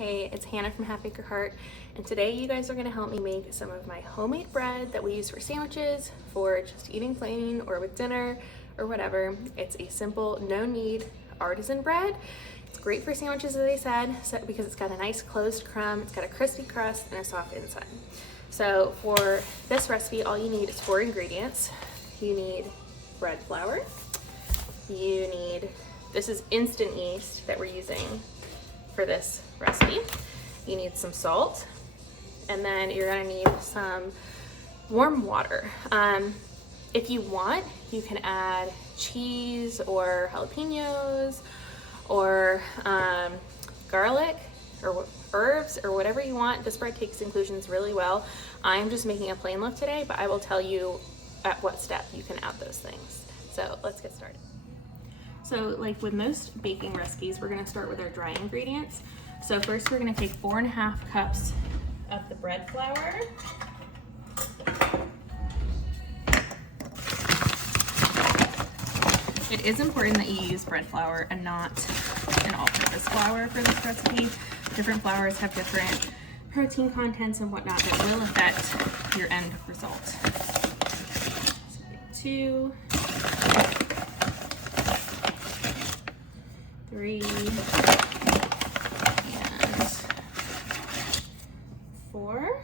Hey, it's Hannah from Half Acre Heart, and today you guys are going to help me make some of my homemade bread that we use for sandwiches, for just eating plain or with dinner or whatever. It's a simple, no-knead artisan bread. It's great for sandwiches, as I said, because it's got a nice closed crumb, it's got a crispy crust, and a soft inside. So for this recipe, all you need is 4 ingredients. You need bread flour. You need, this is instant yeast that we're using for this recipe. You need some salt, and then you're gonna need some warm water. If you want, you can add cheese or jalapenos or garlic or herbs or whatever you want. This bread takes inclusions really well. I'm just making a plain loaf today, but I will tell you at what step you can add those things. So let's get started. So like with most baking recipes, we're gonna start with our dry ingredients. So first we're gonna take 4.5 cups of the bread flour. It is important that you use bread flour and not an all-purpose flour for this recipe. Different flours have different protein contents and whatnot that will affect your end result. So 2, 3, and 4.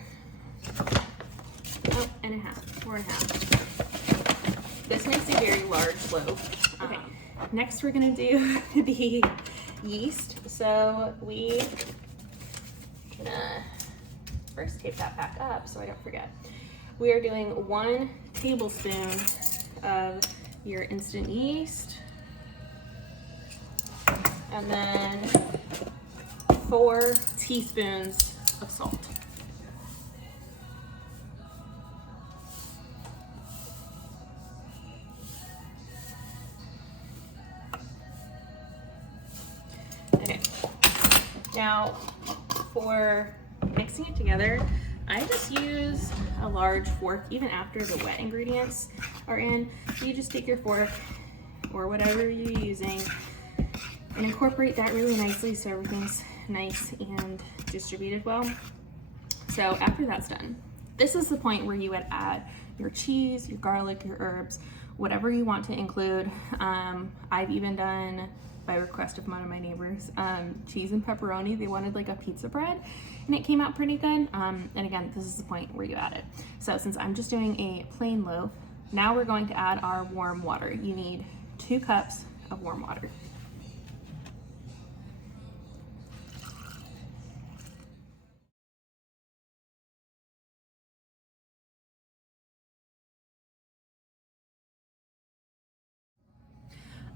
Oh, and a half, 4.5. This makes a very large loaf. Okay, next we're gonna do the yeast. So we gonna first tape that back up so I don't forget. We are doing 1 tablespoon of your instant yeast, and then 4 teaspoons of salt. Okay, now for mixing it together, I just use a large fork even after the wet ingredients are in. So you just take your fork or whatever you're using and incorporate that really nicely so everything's nice and distributed well. So after that's done, this is the point where you would add your cheese, your garlic, your herbs, whatever you want to include. I've even done, by request of one of my neighbors, cheese and pepperoni. They wanted like a pizza bread and it came out pretty good. And again, this is the point where you add it. So since I'm just doing a plain loaf, now we're going to add our warm water. You need 2 cups of warm water.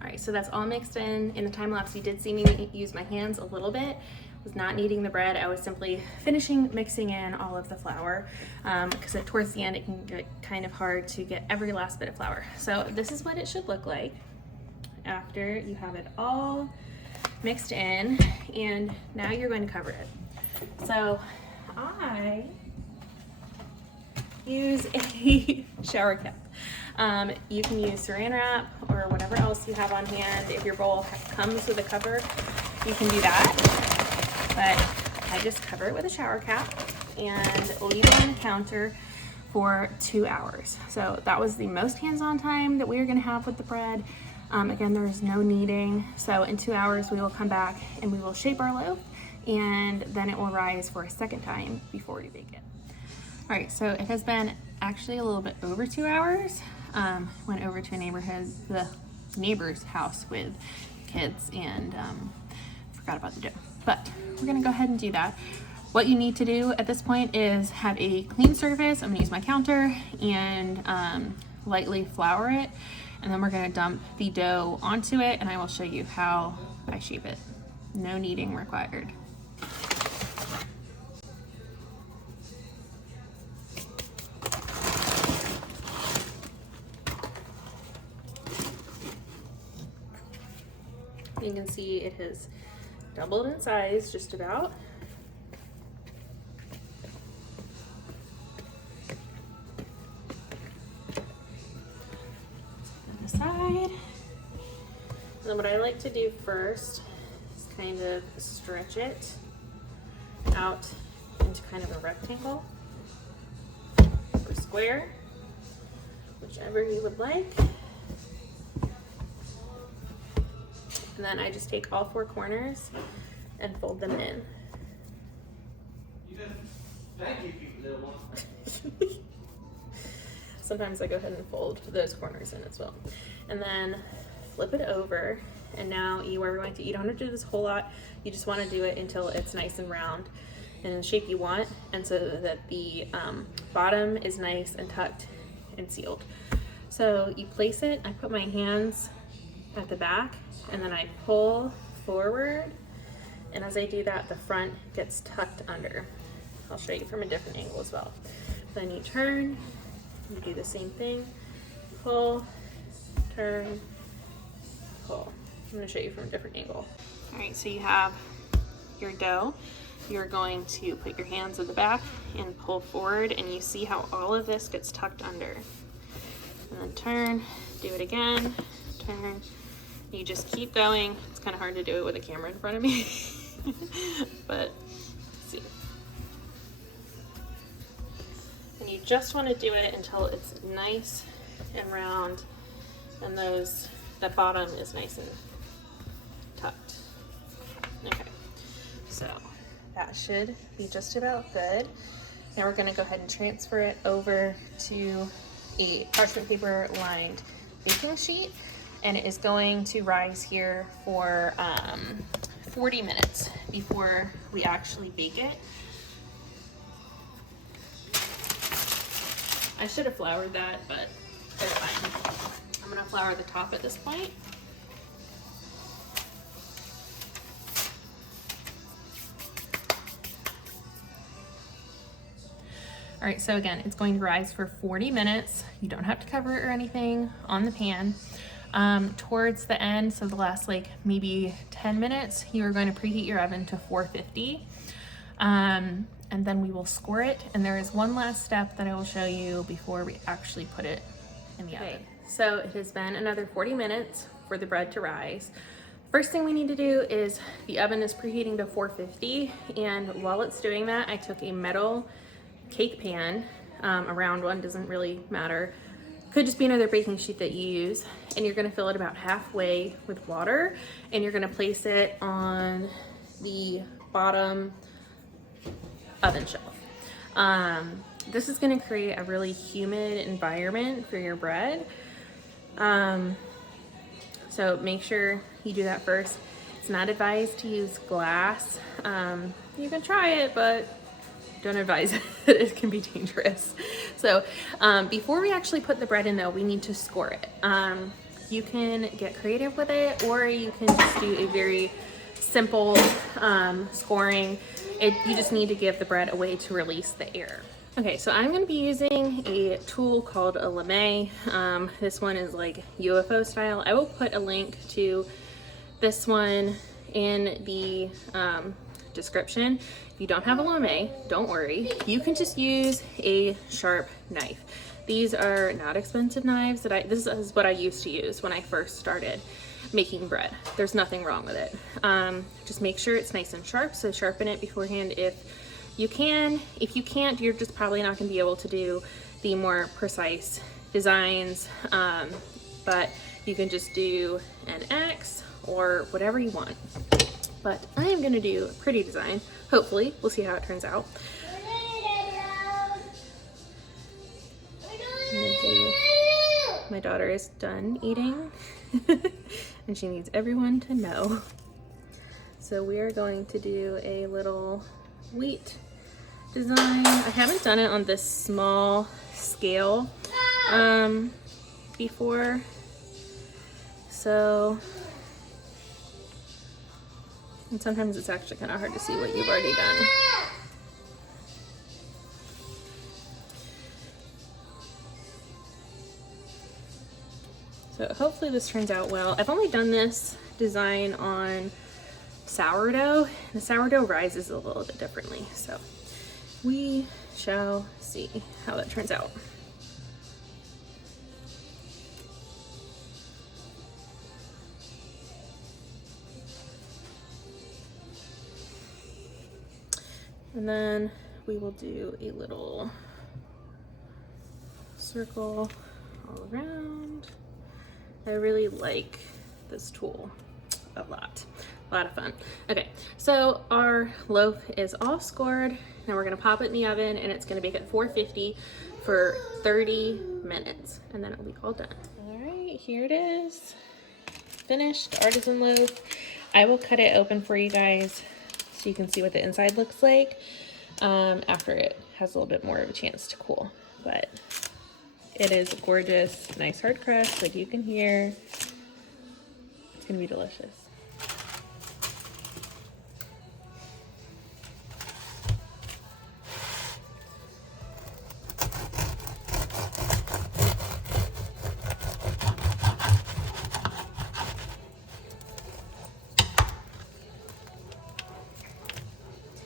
All right, so that's all mixed in. In the time lapse, you did see me use my hands a little bit. I was not kneading the bread. I was simply finishing mixing in all of the flour because towards the end, it can get kind of hard to get every last bit of flour. So this is what it should look like after you have it all mixed in, and now you're going to cover it. So I use a shower cap. You can use saran wrap or whatever else you have on hand. If your bowl comes with a cover, you can do that. But I just cover it with a shower cap and leave it on the counter for 2 hours. So that was the most hands-on time that we are gonna have with the bread. Again, there's no kneading. So in 2 hours, we will come back and we will shape our loaf, and then it will rise for a second time before we bake it. All right, so it has been actually a little bit over 2 hours. Went over to the neighbor's house with kids and forgot about the dough. But we're gonna go ahead and do that. What you need to do at this point is have a clean surface. I'm gonna use my counter and lightly flour it. And then we're gonna dump the dough onto it, and I will show you how I shape it. No kneading required. You can see it has doubled in size just about. Aside. And then what I like to do first is kind of stretch it out into kind of a rectangle or square, whichever you would like. And then I just take all 4 corners and fold them in. Thank you, little one. Sometimes I go ahead and fold those corners in as well. And then flip it over. And now you are going to, you don't have to do this whole lot. You just want to do it until it's nice and round and in the shape you want. And so that the bottom is nice and tucked and sealed. So you place it, I put my hands at the back and then I pull forward. And as I do that, the front gets tucked under. I'll show you from a different angle as well. Then you turn, you do the same thing, pull, turn, pull. I'm gonna show you from a different angle. All right, so you have your dough. You're going to put your hands at the back and pull forward, and you see how all of this gets tucked under. And then turn, do it again, turn. You just keep going. It's kind of hard to do it with a camera in front of me, but see. And you just want to do it until it's nice and round and that bottom is nice and tucked. Okay, so that should be just about good. Now we're going to go ahead and transfer it over to a parchment paper lined baking sheet, and it is going to rise here for 40 minutes before we actually bake it. I should have floured that, but it's fine. I'm gonna flour the top at this point. All right, so again, it's going to rise for 40 minutes. You don't have to cover it or anything on the pan. Towards the end, so the last like maybe 10 minutes, you are going to preheat your oven to 450. And then we will score it. And there is one last step that I will show you before we actually put it in the oven. So it has been another 40 minutes for the bread to rise. First thing we need to do is the oven is preheating to 450. And while it's doing that, I took a metal cake pan, a round one, doesn't really matter. Could just be another baking sheet that you use. And you're gonna fill it about halfway with water. And you're gonna place it on the bottom oven shelf. This is going to create a really humid environment for your bread. So make sure you do that first. It's not advised to use glass. You can try it, but don't advise it. It can be dangerous. So before we actually put the bread in though, we need to score it. You can get creative with it, or you can just do a very simple scoring. You just need to give the bread a way to release the air. Okay, so I'm going to be using a tool called a lame. This one is like UFO style. I will put a link to this one in the description. If you don't have a lame, don't worry. You can just use a sharp knife. These are not expensive knives. This is what I used to use when I first started making bread. There's nothing wrong with it. Just make sure it's nice and sharp, so sharpen it beforehand if you can. If you can't, you're just probably not going to be able to do the more precise designs, but you can just do an X or whatever you want. But I am going to do a pretty design. Hopefully, we'll see how it turns out. My daughter is done eating and she needs everyone to know. So we are going to do a little wheat design. I haven't done it on this small scale before, so, and sometimes it's actually kind of hard to see what you've already done. So hopefully this turns out well. I've only done this design on sourdough. The sourdough rises a little bit differently, so we shall see how that turns out. And then we will do a little circle all around. I really like this tool a lot of fun. Okay, so our loaf is all scored. Now we're gonna pop it in the oven and it's gonna bake at 450 for 30 minutes and then it'll be all done. All right, here it is. Finished artisan loaf. I will cut it open for you guys so you can see what the inside looks like after it has a little bit more of a chance to cool. But it is gorgeous, nice hard crust like you can hear. It's gonna be delicious.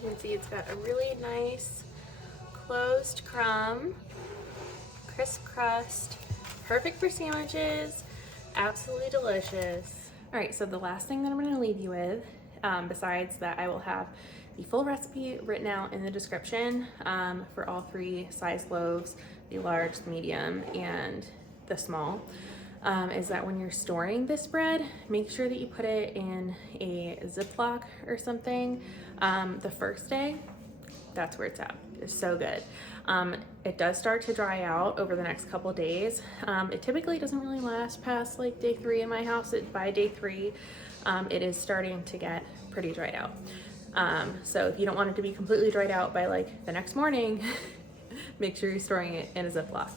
You can see it's got a really nice closed crumb, crisp crust, perfect for sandwiches, absolutely delicious. All right, so the last thing that I'm gonna leave you with, besides that I will have the full recipe written out in the description for all 3 size loaves, the large, the medium, and the small, is that when you're storing this bread, make sure that you put it in a Ziploc or something the first day. That's where it's at. It's so good. It does start to dry out over the next couple days. It typically doesn't really last past like day 3 in my house. By day 3, it is starting to get pretty dried out. So if you don't want it to be completely dried out by like the next morning, make sure you're storing it in a Ziploc.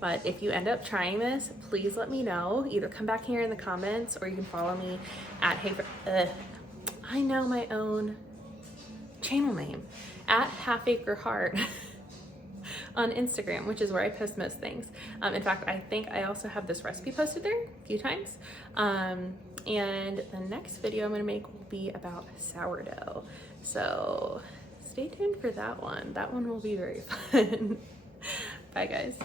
But if you end up trying this, please let me know. Either come back here in the comments or you can follow me at I know my own channel name, at Half Acre Heart on Instagram, which is where I post most things. In fact, I think I also have this recipe posted there a few times. And the next video I'm gonna make will be about sourdough. So stay tuned for that one. That one will be very fun. Bye guys.